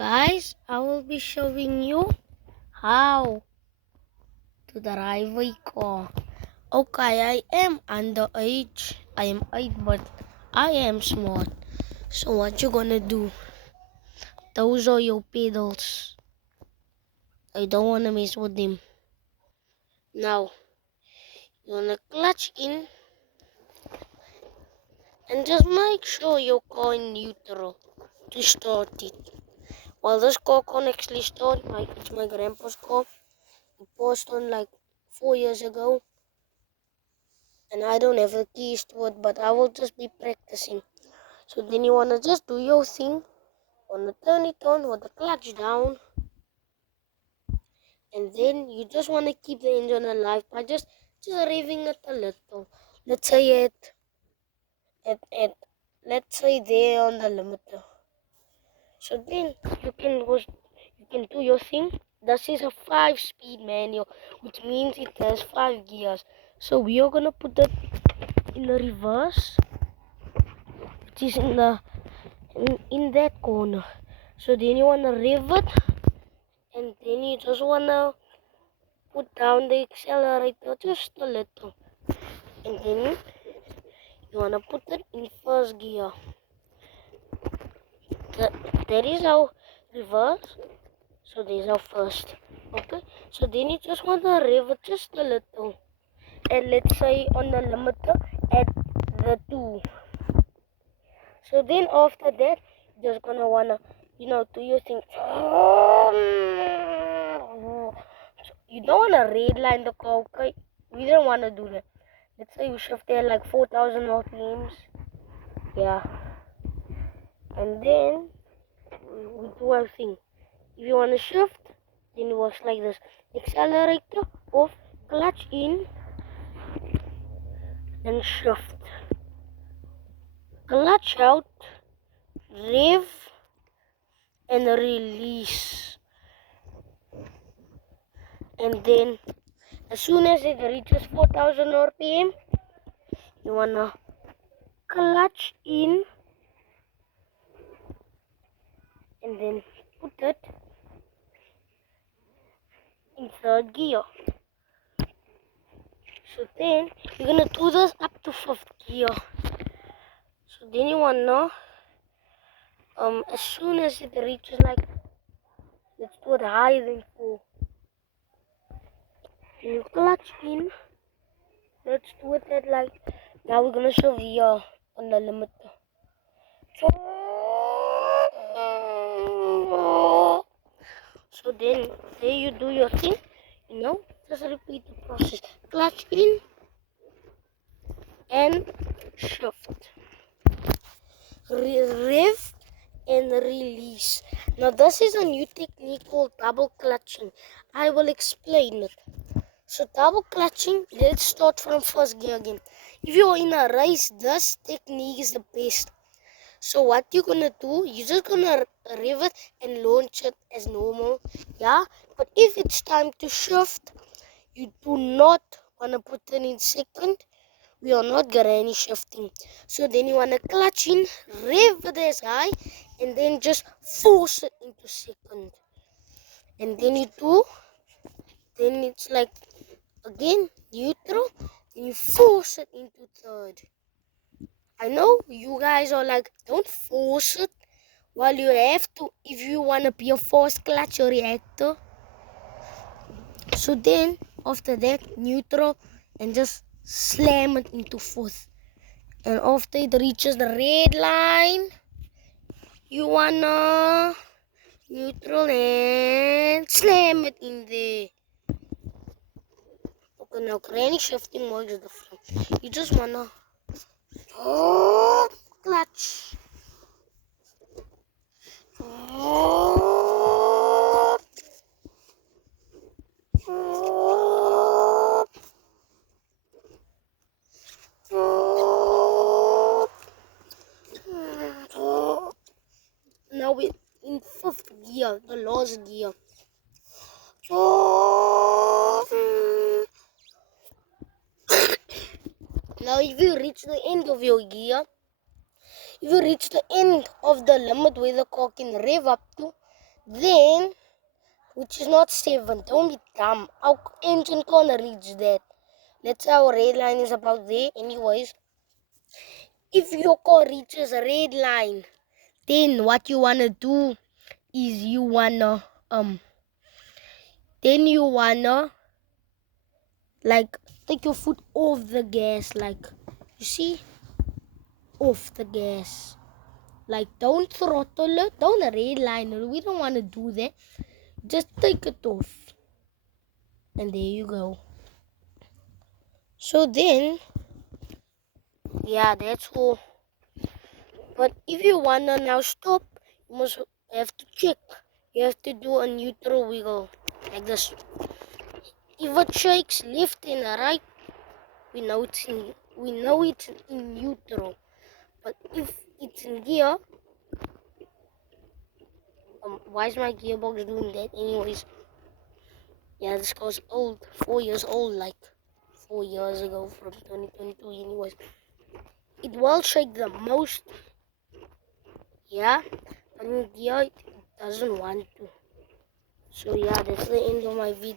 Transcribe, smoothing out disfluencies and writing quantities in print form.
Guys, I will be showing you how to drive a car. Okay, I am underage. I am 8, but I am smart. So what you gonna do? Those are your pedals. I don't wanna mess with them. Now, you wanna clutch in and just make sure your car in neutral to start it. Well, this car can't actually start. It's my grandpa's car. He passed on like 4 years ago. And I don't have the keys to it, but I will just be practicing. So then you wanna just do your thing, wanna turn it on with the clutch down, and then you just wanna keep the engine alive by just revving it a little. Let's say at let's say there on the limiter. So then you can do your thing. This is a 5-speed manual, which means it has 5 gears. So we are gonna put it in the reverse, which is in that corner. So then you wanna rev it, and then you just wanna put down the accelerator just a little, and then you wanna put it in first gear. That is our reverse, so there's our first. Okay, so then you just wanna rev it just a little, and let's say on the limiter at the 2. So then after that, you're just gonna wanna, do your thing. You don't wanna redline the car, okay? We don't wanna do that. Let's say you shift there like 4,000 RPMs. Yeah. And then we do our thing. If you wanna shift, then it works like this. Accelerator off, clutch in, then shift. Clutch out, rev, and release. And then as soon as it reaches 4,000 RPM, you wanna clutch in and then put it in third gear. So then you're gonna do this up to 5th gear. So then you wanna as soon as it reaches like, let's do it higher than 4. Then you clutch in. Let's do it at like, now we're gonna show here on the limiter. So then there you do your thing, just repeat the process. Clutch in and shift. Rev and release. Now this is a new technique called double clutching. I will explain it. So double clutching, let's start from first gear again. If you're in a race, this technique is the best. So what you're gonna do, you're just gonna rev it and launch it as normal, yeah? But if it's time to shift, you do not wanna put it in second. We are not granny shifting. So then you wanna clutch in, rev it as high, and then just force it into second. And then then it's like, again, neutral, then you force it into third. I know you guys are like, don't force it. Well, you have to if you want to be a fast clutch reactor. So then, after that, neutral and just slam it into fourth. And after it reaches the red line, you wanna neutral and slam it in there. Okay, now granny shifting works different. You just wanna clutch. Now we're in 5th gear, the last gear. Now if you reach the end of your gear, if you reach the end of the limit where the car can rev up to, Then, which is not 7, don't be dumb. Our engine can't reach that. Let's say our red line is about there. Anyways, if your car reaches a red line, then what you wanna do is you wanna like take your foot off the gas, like you see, off the gas. Like don't throttle it, don't red line it. We don't wanna do that. Just take it off. And there you go. So then, yeah, that's all. But if you wanna now stop, you must have to check. You have to do a neutral wiggle like this. If it shakes left and right, we know it's in neutral. But if it's in gear, why is my gearbox doing that? Anyways, yeah, this car's old, 4 years old, like 4 years ago from 2022. Anyways, it will shake the most. Yeah, but in gear it doesn't want to. So yeah, that's the end of my video.